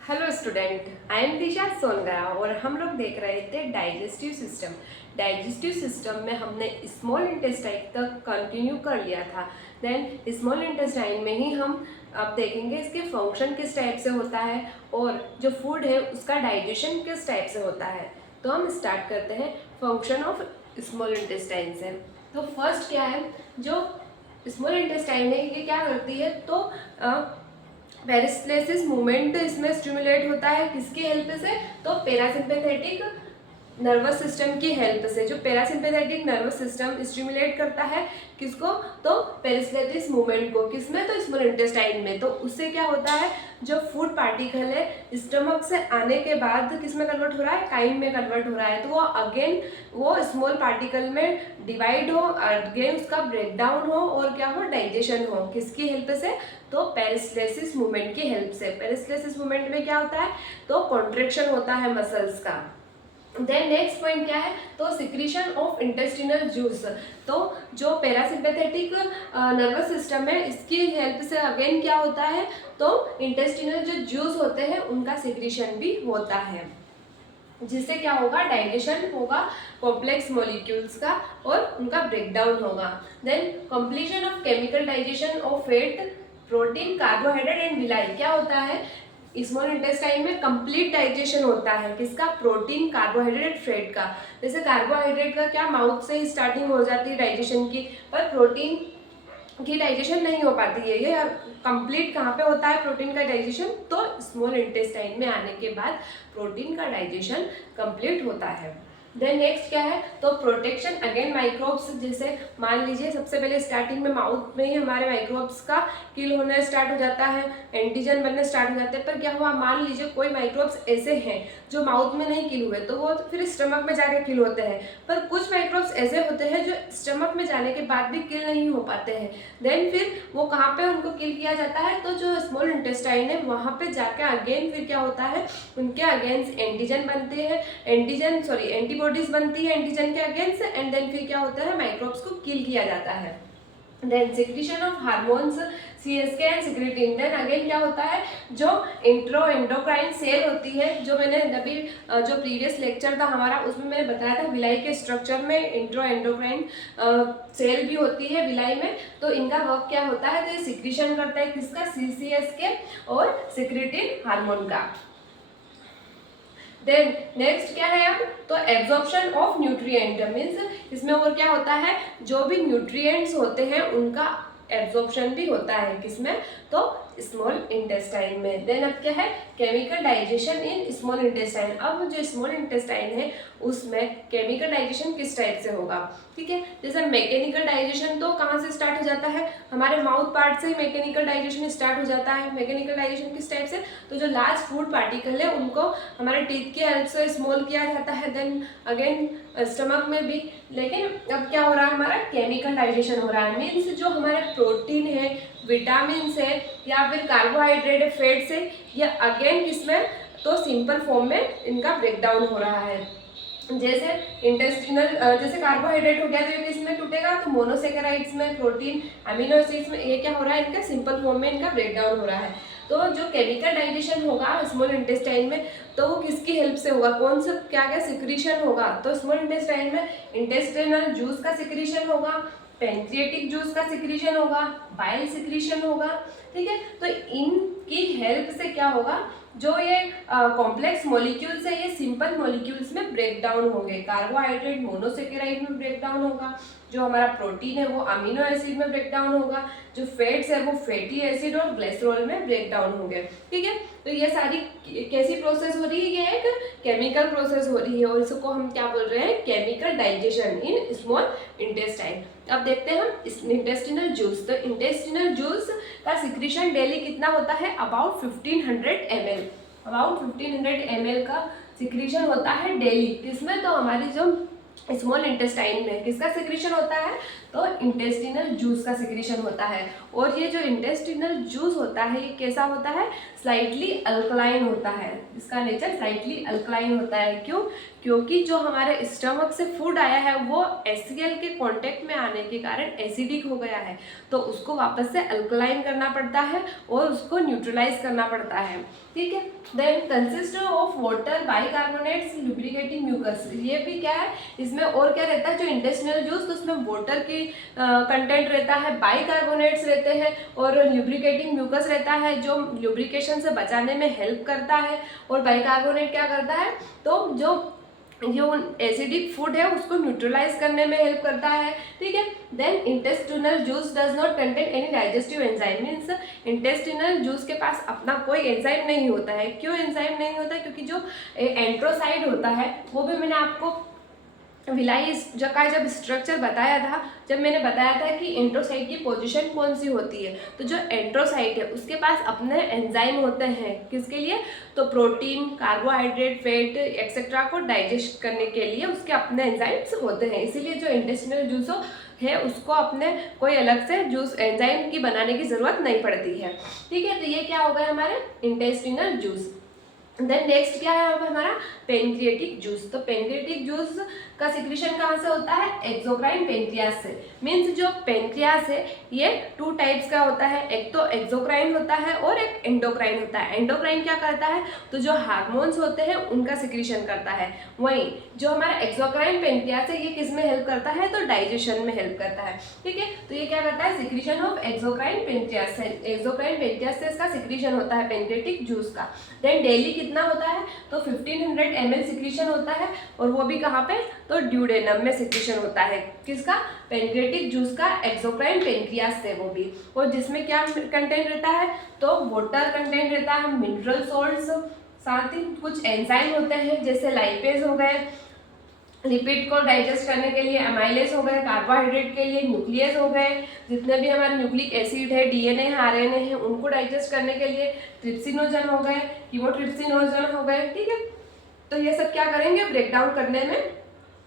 Hello student, I am दिशा सोनगरा और हम लोग देख रहे थे डाइजेस्टिव सिस्टम। डाइजेस्टिव सिस्टम में हमने स्मॉल इंटेस्टाइन तक कंटिन्यू कर लिया था। देन स्मॉल इंटेस्टाइन में ही हम अब देखेंगे इसके फंक्शन किस टाइप से होता है और जो फूड है उसका डाइजेशन किस टाइप से होता है। तो हम स्टार्ट करते हैं फंक्शन ऑफ स्मॉल इंटेस्टाइन से। तो फर्स्ट क्या है, जो स्मॉल इंटेस्टाइन है ये क्या करती है, तो पेरिस्टलेसिस मूवमेंट इसमें स्टिमुलेट होता है किसकी हेल्प से, तो पैरासिम्पैथेटिक नर्वस सिस्टम की हेल्प से। जो पैरासिम्पैथेटिक नर्वस सिस्टम स्टिमुलेट करता है किसको, तो पेरिस्टलेसिस मूवमेंट को। किसमें, तो स्मॉल इंटेस्टाइन में। तो उससे क्या होता है, जो फूड पार्टिकल है स्टमक से आने के बाद किसमें कन्वर्ट हो रहा है, काइम में कन्वर्ट हो रहा है। तो वो अगेन वो स्मॉल पार्टिकल में डिवाइड हो, अगेन उसका ब्रेकडाउन हो और क्या हो, डाइजेशन हो। किसकी हेल्प से, तो पेरिस्टलेसिस मूवमेंट की हेल्प से। पेरिस्टलेसिस मूवमेंट में क्या होता है, तो कॉन्ट्रेक्शन होता है मसल्स का। देन नेक्स्ट पॉइंट क्या है, तो सिक्रीशन ऑफ इंटेस्टिनल जूस। तो जो पैरासिम्पैथेटिक नर्वस सिस्टम है इसकी हेल्प से अगेन क्या होता है, तो इंटेस्टिनल जो जूस होते हैं उनका सिक्रीशन भी होता है, जिससे क्या होगा, डाइजेशन होगा कॉम्प्लेक्स मॉलिक्यूल्स का और उनका ब्रेकडाउन होगा। Then completion of chemical digestion of fat, protein, carbohydrate and villi. क्या होता है, स्मॉल इंटेस्टाइन में कंप्लीट डाइजेशन होता है किसका, प्रोटीन, कार्बोहाइड्रेट, फैट का। जैसे कार्बोहाइड्रेट का क्या माउथ से ही स्टार्टिंग हो जाती है डाइजेशन की, पर प्रोटीन की डाइजेशन नहीं हो पाती है। ये कंप्लीट कहाँ पे होता है प्रोटीन का डाइजेशन, तो स्मॉल इंटेस्टाइन में आने के बाद प्रोटीन का डाइजेशन कंप्लीट होता है। देन नेक्स्ट क्या है, तो प्रोटेक्शन अगेन माइक्रोब्स। जैसे मान लीजिए सबसे पहले स्टार्टिंग में माउथ में ही हमारे माइक्रोब्स का किल होना स्टार्ट हो जाता है, एंटीजन बनने स्टार्ट हो जाते हैं। पर क्या हुआ, मान लीजिए कोई माइक्रोब्स ऐसे हैं जो माउथ में नहीं किल हुए, तो वो फिर स्टमक में जाके किल होते हैं। पर कुछ माइक्रोब्स ऐसे होते हैं जो स्टमक में जाने के बाद भी किल नहीं हो पाते हैं। देन फिर वो कहाँ पे उनको किल किया जाता है, तो जो स्मॉल इंटेस्टाइन है वहाँ पे जाके अगेन फिर क्या होता है, उनके अगेंस्ट एंटीजन बनते हैं, एंटीबॉडीज बनती है एंटीजन के अगेंस्ट। एंड देन फिर क्या होता है, माइक्रोब्स को किल किया जाता है। Then secretion of hormones, CSK and secretin. Then again क्या होता है, जो एंडोक्राइन सेल होती है, जो मैंने अभी जो प्रीवियस लेक्चर था हमारा उसमें मैंने बताया था विलाई के स्ट्रक्चर में एंडोक्राइन सेल भी होती है विलाई में। तो इनका वर्क क्या होता है, तो ये सिक्रीशन करता है किसका, CSK और सिक्रेटिन हार्मोन का। देन नेक्स्ट क्या है अब, तो एब्जॉर्प्शन ऑफ न्यूट्रिएंट मीन्स इसमें और क्या होता है, जो भी न्यूट्रिएंट्स होते हैं उनका एब्जॉर्प्शन भी होता है किसमें, तो स्मॉल इंटेस्टाइन में। देन अब क्या है, chemical digestion in small intestine. अब जो स्मॉल इंटेस्टाइन है उसमें केमिकल डाइजेशन किस टाइप से होगा, ठीक है। जैसे मैकेनिकल डाइजेशन तो कहाँ से स्टार्ट हो जाता है, हमारे माउथ पार्ट से ही मैकेनिकल डाइजेशन स्टार्ट हो जाता है। मैकेनिकल डाइजेशन किस टाइप से, तो जो लार्ज फूड पार्टिकल है उनको हमारे टीथ की हेल्प से स्मॉल किया जाता है। देन अगेन स्टमक में भी। लेकिन अब क्या हो रहा है, हमारा केमिकल डाइजेशन हो रहा है। मीन्स जो हमारे प्रोटीन है, विटामिन है या फिर कार्बोहाइड्रेट है, फैट्स है, ये अगेन किसमें, तो सिंपल फॉर्म में इनका ब्रेकडाउन हो रहा है। जैसे इंटेस्टिनल, जैसे कार्बोहाइड्रेट हो गया तो ये किसमें टूटेगा, तो मोनोसेकेराइड्स में, प्रोटीन, अमीनो एसिड्स में। ये क्या हो रहा है, इनका सिंपल फॉर्म में इनका ब्रेकडाउन हो रहा है। तो जो केमिकल डाइजेशन होगा स्मॉल इंटेस्टाइन में, तो वो किसकी हेल्प से होगा, कौन सा क्या क्या सिक्रीशन होगा, तो स्मॉल इंटेस्टाइन में इंटेस्टिनल जूस का सिक्रीशन होगा, पैंक्रियाटिक जूस का सिक्रीशन होगा, बाइल सिक्रीशन होगा, ठीक है। तो इनकी हेल्प से क्या होगा, जो ये कॉम्प्लेक्स मॉलिक्यूल्स है ये सिंपल मॉलिक्यूल्स में ब्रेक डाउन होंगे। कार्बोहाइड्रेट मोनोसेकेराइड में ब्रेक डाउन होगा, जो हमारा प्रोटीन है वो अमीनो एसिड में ब्रेक डाउन होगा, जो फैट्स है वो फैटी एसिड और ग्लिसरॉल में ब्रेक डाउन होंगे, ठीक है। तो ये सारी कैसी प्रोसेस हो रही है, ये एक केमिकल प्रोसेस हो रही है और इसको हम क्या बोल रहे हैं, chemical digestion in small intestine. अब देखते हैं हम इंटेस्टिनल जूस। तो इंटेस्टिनल जूस का सिक्रीशन डेली कितना होता है, अबाउट 1500 ml। अबाउट 1500 ml का सिक्रीशन होता है डेली। किसमें, तो हमारी जो स्मॉल इंटेस्टाइन में किसका सिक्रीशन होता है, तो इंटेस्टिनल जूस का सिक्रीशन होता है। और ये जो इंटेस्टिनल जूस होता है ये कैसा होता है, स्लाइटली अल्कलाइन होता है, इसका नेचर स्लाइटली अल्कलाइन होता है। क्यों? क्योंकि जो हमारे स्टमक से फूड आया है वो HCl के कांटेक्ट में आने के कारण एसिडिक हो गया है, तो उसको वापस से अल्कलाइन करना पड़ता है और उसको न्यूट्रलाइज करना पड़ता है। ठीक है, then consist of water, bicarbonates, lubricating mucus. ये भी क्या है, इसमें और क्या रहता है, जो इंटेस्टिनल जूस तो उसमें वाटर की कंटेंट रहता है, बाइकार्बोनेट्स रहते हैं और लुब्रिकेटिंग म्यूकस रहता है जो लुब्रिकेशन से बचाने में हेल्प करता है। और बाइकार्बोनेट क्या करता है, तो जो एसिडिक फूड है उसको न्यूट्रलाइज करने में हेल्प करता है। ठीक है, then intestinal juice does not contain any digestive enzyme, means intestinal juice के पास अपना कोई एंजाइम नहीं होता है। क्यों एंजाइम नहीं होता है? क्योंकि जो एंट्रोसाइड होता है वो भी मैंने आपको विलाई का जब स्ट्रक्चर बताया था, जब मैंने बताया था कि एंट्रोसाइट की पोजीशन कौन सी होती है, तो जो एंट्रोसाइट है उसके पास अपने एंजाइम होते हैं, किसके लिए, तो प्रोटीन, कार्बोहाइड्रेट, फैट एक्सेट्रा को डाइजेस्ट करने के लिए उसके अपने एंजाइम्स होते हैं। इसीलिए जो इंटेस्टिनल जूस है उसको अपने कोई अलग से जूस एंजाइम की बनाने की ज़रूरत नहीं पड़ती है। ठीक है, तो ये क्या हो गया हमारे इंटेस्टिनल जूस। देन नेक्स्ट क्या है अब हमारा पेनक्रिएटिक जूस। तो पेनक्रिएटिक जूस का सिक्रीशन कहाँ से होता है, एक्सोक्राइन पेनक्रियास से। मीन्स जो पेनक्रियास है ये 2 टाइप्स का होता है, एक तो एक्सोक्राइन होता है और एक एंडोक्राइन होता है। एंडोक्राइन क्या करता है, तो जो हार्मोन्स होते हैं उनका सिक्रीशन करता है। वहीं जो हमारा एक्सोक्राइन पेनक्रियास है ये किस में हेल्प करता है, तो डाइजेशन में हेल्प करता है। ठीक है, तो ये क्या करता है, सिक्रीशन ऑफ एक्सोक्राइन पेनक्रियास से, एक्सोक्राइन पेनक्रियास से इसका सिक्रीशन होता है पेनक्रिएटिक जूस का। देन डेली कितना होता है, तो 1500 ml सिक्रीशन होता है, और वो भी कहाँ पे, तो ड्यूडेनम में सिक्रीशन होता है, किसका, पेनक्रिएटिक जूस का, एक्सोक्राइन पेनक्रियास से वो भी। और जिसमें क्या कंटेंट रहता है, तो वाटर कंटेंट रहता है, मिनरल सॉल्ट्स, साथ ही कुछ एंजाइम होते हैं जैसे लाइपेज हो गए, लिपिड को डाइजेस्ट करने के लिए एमाइलेज हो गए, कार्बोहाइड्रेट के लिए न्यूक्लियस हो गए, जितने भी हमारे न्यूक्लिक एसिड है, DNA है, RNA है, उनको डाइजेस्ट करने के लिए ट्रिप्सिनोजन हो गए, कीमोट्रिप्सिनोजन हो गए। ठीक है, तो ये सब क्या करेंगे, ब्रेक डाउन करने में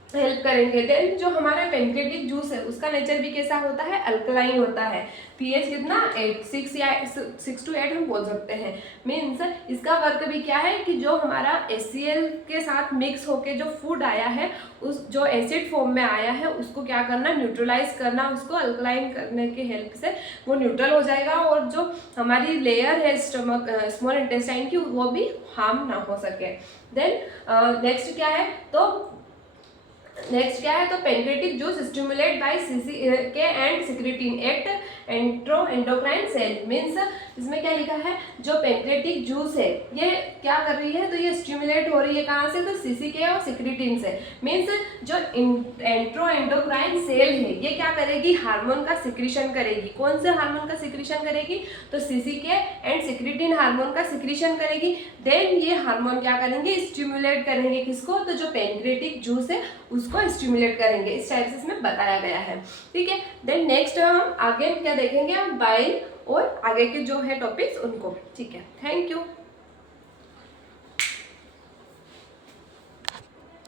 हेल्प करेंगे। देन जो हमारा पेनक्रिएटिक जूस है उसका नेचर भी कैसा होता है, अल्कलाइन होता है। pH कितना, 6 या 6 to 8 हम बोल सकते हैं। मीन्स इसका वर्क भी क्या है कि जो हमारा HCl के साथ मिक्स होके जो फूड आया है, उस जो एसिड फॉर्म में आया है उसको क्या करना, न्यूट्रलाइज करना, उसको अल्कलाइन करने के हेल्प से वो न्यूट्रल हो जाएगा, और जो हमारी लेयर है स्टमक स्मॉल इंटेस्टाइन की वो भी हार्म ना हो सके। देन नेक्स्ट क्या है, तो pancreatic juice stimulate by CCK and secretin act endocrine cell. Means इसमें क्या लिखा है, जो पेनक्रिएटिक जूस है ये क्या कर रही है, तो ये स्टिमुलेट हो रही है कहाँ से, तो CCK और सिक्रीटिन से। मीन्स जो एंडोक्राइन सेल है ये क्या करेगी, हार्मोन का सिक्रीशन करेगी। कौन से हार्मोन का सिक्रीशन करेगी, तो CCK एंड सिक्रीटिन हार्मोन का सिक्रीशन करेगी। देन ये हार्मोन क्या करेंगे, स्टिमुलेट करेंगे किसको, तो जो पेनक्रिएटिक जूस है उसको स्टिमुलेट करेंगे। इस टाइप से इसमें बताया गया है। ठीक है, देन नेक्स्ट हम आगे क्या देखेंगे, हम बाइल और आगे के जो है टॉपिक्स उनको। ठीक है, थैंक यू।